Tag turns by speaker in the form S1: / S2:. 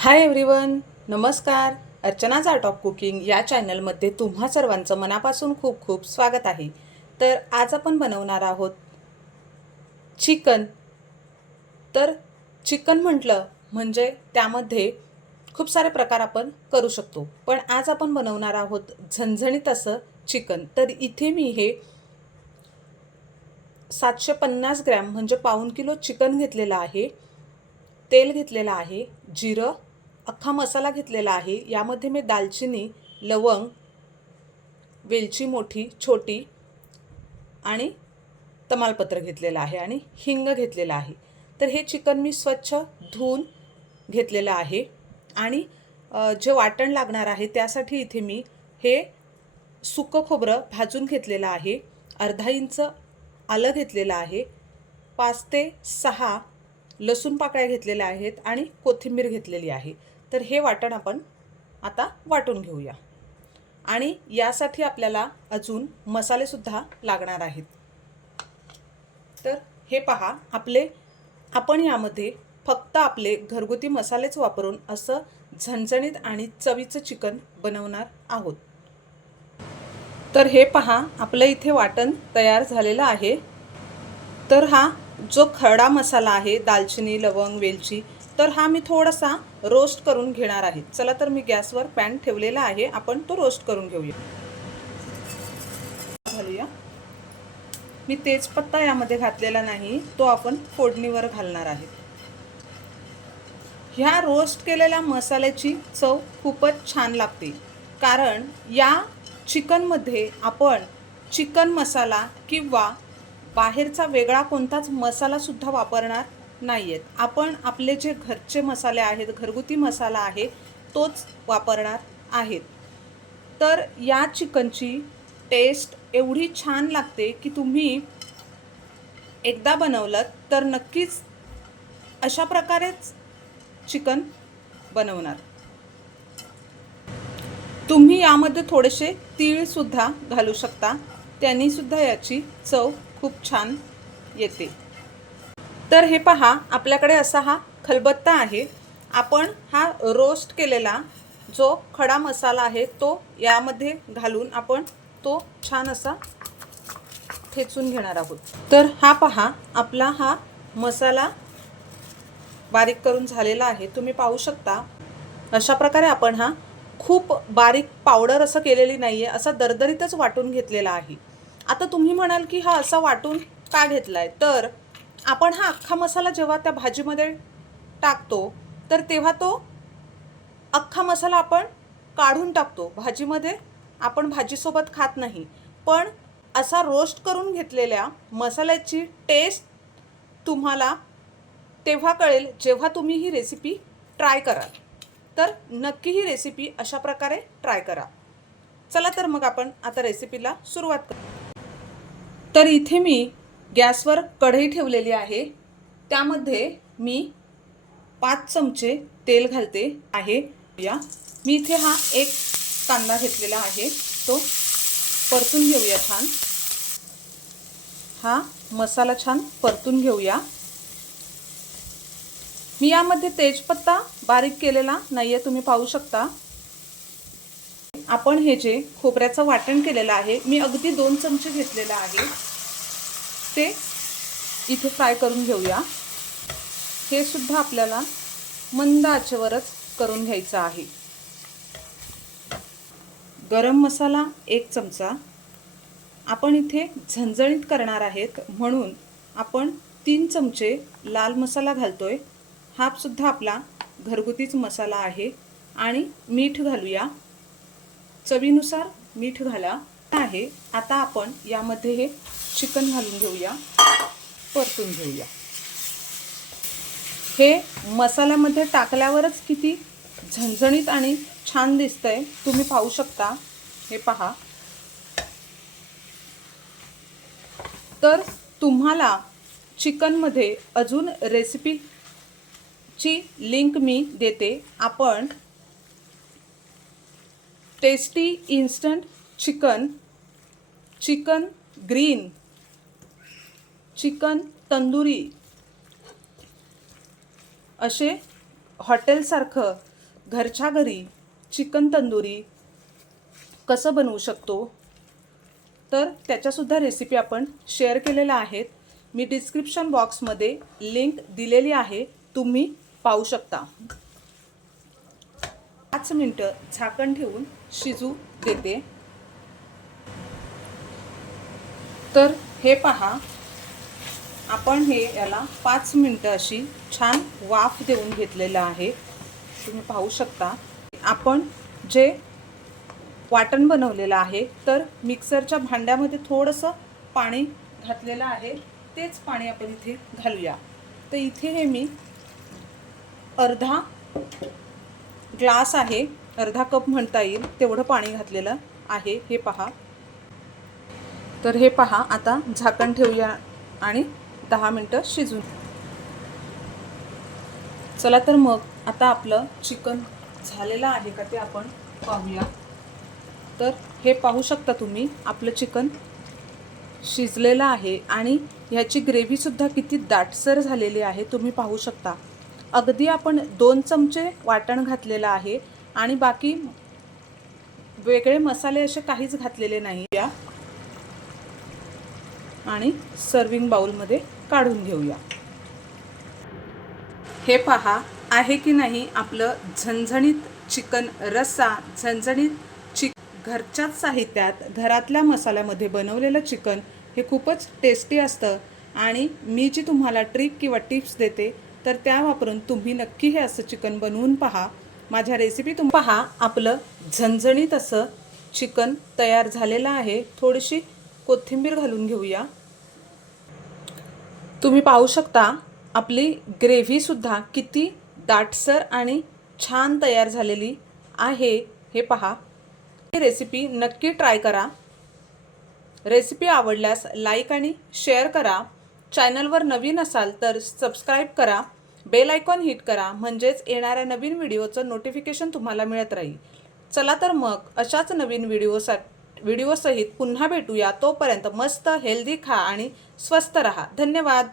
S1: Hi everyone नमस्कार. अर्चनाज art of cooking या चॅनलमध्ये तुम्हा सर्वांचं मनापासून खूप खूप स्वागत आहे. तर आज आपण बनवणार आहोत चिकन. तर चिकन म्हटलं म्हणजे त्यामध्ये खूप सारे प्रकार आपण करू शकतो. पण आज आपण बनवणार आहोत झणझणीत असं चिकन. तर इथे मी हे सातशे पन्नास ग्रॅम म्हणजे पाऊन किलो चिकन घेतलेलं आहे. तेल घेतलेलं आहे. जिरं अख्खा मसाला घेतलेला आहे. यामध्ये मी दालचिनी लवंग वेलची मोठी छोटी आणि तमालपत्र घेतलेलं आहे आणि हिंग घेतलेलं आहे. तर हे चिकन मी स्वच्छ धुवून घेतलेलं आहे आणि जे वाटण लागणार आहे त्यासाठी इथे मी हे सुकं खोबरं भाजून घेतलेलं आहे. अर्धा इंच आलं घेतलेलं आहे. पाच ते सहा लसूण पाकळ्या घेतलेल्या आहेत आणि कोथिंबीर घेतलेली आहे. तर हे वाटण आपण आता वाटून घेऊया. आणि यासाठी आपल्याला अजून मसालेसुद्धा लागणार आहेत. तर हे पहा आपले आपण यामध्ये फक्त आपले घरगुती मसालेच वापरून असं झणझणीत आणि चवीचं चिकन बनवणार आहोत. तर हे पहा आपलं इथे वाटण तयार झालेलं आहे. तर हा जो खडा मसाला आहे दालचिनी लवंग वेलची तर हा मी थोडासा रोस्ट करून घेणार आहे. चला तर मी गॅसवर पॅन ठेवलेला आहे. आपण तो रोस्ट करून घेऊया. घालूया. मी तेजपत्ता यामध्ये घातलेला नाही तो आपण फोडणीवर घालणार आहे. ह्या रोस्ट केलेल्या मसाल्याची चव खूपच छान लागते. कारण या चिकनमध्ये आपण चिकन मसाला किंवा बाहेरचा वेगळा कोणताच मसालासुद्धा वापरणार नाही आहेत आपण आपले जे घरचे मसाले आहेत घरगुती मसाला आहे तोच वापरणार आहेत. तर या चिकनची टेस्ट एवढी छान लागते की तुम्ही एकदा बनवलं तर नक्कीच अशा प्रकारेच चिकन बनवणार. तुम्ही यामध्ये थोडेसे तीळसुद्धा घालू शकता. त्यांनीसुद्धा याची चव खूप छान येते. तर हे पहा आपल्याकडे असा हा खलबत्ता आहे. आपण हा रोस्ट केलेला जो खडा मसाला आहे तो यामध्ये घालून आपण तो छान असा ठेचून घेणार आहोत. तर हा पहा आपला हा मसाला बारीक करून झालेला आहे. तुम्ही पाहू शकता अशा प्रकारे आपण हा खूप बारीक पावडर असं केलेली नाही आहे असा दरदरीतच वाटून घेतलेला आहे. आता तुम्ही म्हणाल की हा असा वाटून का घेतला आहे तर आपण हा अख्खा मसाला जेव्हा त्या भाजीमध्ये टाकतो तर तेव्हा तो अख्खा मसाला आपण काढून टाकतो. भाजीमध्ये आपण भाजीसोबत खात नाही. पण असा रोस्ट करून घेतलेल्या मसाल्याची टेस्ट तुम्हाला तेव्हा कळेल जेव्हा तुम्ही ही रेसिपी ट्राय कराल. तर नक्की ही रेसिपी अशा प्रकारे ट्राय करा. चला तर मग आपण आता रेसिपीला सुरुवात करू. तर इथे मी गॅसवर कढई ठेवलेली आहे. त्यामध्ये मी पाच चमचे तेल घालते आहे. या. मी इथे हा एक कांदा घेतलेला आहे. तो परतून घेऊया छान. हा मसाला छान परतून घेऊया. मी यामध्ये तेजपत्ता बारीक केलेला नाही आहे तुम्ही पाहू शकता. आपण हे जे खोबऱ्याचं वाटण केलेलं आहे मी अगदी दोन चमचे घेतलेलं आहे. ते इथे फ्राय करून घेऊया. हे सुद्धा आपल्याला मंद आचेवरच करून घ्यायचं आहे. गरम मसाला एक चमचा. आपण इथे झणझणीत करणार आहेत म्हणून आपण तीन चमचे लाल मसाला घालतोय. हा सुद्धा आपला घरगुतीच मसाला आहे. आणि मीठ घालूया. चवीनुसार मीठ घाला. आहे. आता आपण यामध्ये हे चिकन घालून घेऊया. परतून घेऊया. हे मसाल्यामध्ये टाकल्यावरच किती झणझणीत आणि छान दिसतंय. तुम्ही पाहू शकता. हे पहा. तर तुम्हाला चिकनमध्ये अजून रेसिपीची लिंक मी देते. आपण tasty instant chicken chicken green chicken tandoori असे हॉटेलसारखं घरच्या घरी चिकन तंदुरी कसं बनवू शकतो? तर त्याच्यासुद्धा रेसिपी आपण शेअर केलेल्या आहेत. मी डिस्क्रिप्शन बॉक्समध्ये लिंक दिलेली आहे. तुम्ही पाहू शकता. पाच मिनटं झाकण ठेवून शिजू देते. तर हे पहा आपण हे याला पाच मिनटं अशी छान वाफ देऊन घेतलेलं आहे. तुम्ही पाहू शकता. आपण जे वाटण बनवलेलं आहे तर मिक्सरच्या भांड्यामध्ये थोडंसं पाणी घातलेलं आहे तेच पाणी आपण इथे घालूया. तर इथे हे मी अर्धा ग्लास आहे अर्धा कप म्हणता येईल तेवढं पाणी घातलेलं आहे हे पहा. तर हे पहा आता झाकण ठेवूया आणि दहा मिनटं शिजून. चला तर मग आता आपलं चिकन झालेलं आहे का ते आपण पाहूया. तर हे पाहू शकता तुम्ही आपलं चिकन शिजलेलं आहे आणि ह्याची ग्रेव्हीसुद्धा किती दाटसर झालेली आहे तुम्ही पाहू शकता. अगदी आपण दोन चमचे वाटण घातलेलं आहे आणि बाकी वेगळे मसाले असे काहीच घातलेले नाही. या. आणि सर्विंग बाउलमध्ये काढून घेऊया. हे पहा आहे की नाही आपलं झणझणीत चिकन रस्सा झणझणीत चिक घरच्याच साहित्यात घरातल्या मसाल्यामध्ये बनवलेलं चिकन हे खूपच टेस्टी असतं. आणि मी जी तुम्हाला ट्रिक किंवा टिप्स देते तर त्या वापरून तुम्ही नक्की हे असं चिकन बनवून पहा. माझ्या रेसिपी तुम्ही पहा आपलं झणझणीत असं चिकन तयार झालेलं आहे. थोडीशी कोथिंबीर घालून घेऊया. तुम्ही पाहू शकता आपली ग्रेव्हीसुद्धा किती दाटसर आणि छान तयार झालेली आहे. हे पहा. ही रेसिपी नक्की ट्राय करा. रेसिपी आवडल्यास लाईक आणि शेअर करा. चॅनलवर नवीन असाल तर सबस्क्राईब करा बेल आयकॉन हिट करा म्हणजेच येणाऱ्या नवीन व्हिडिओचं नोटिफिकेशन तुम्हाला मिळत राहील. चला तर मग अशाच नवीन व्हिडिओसा व्हिडिओसहित पुन्हा भेटूया. तोपर्यंत मस्त हेल्दी खा आणि स्वस्त रहा. धन्यवाद.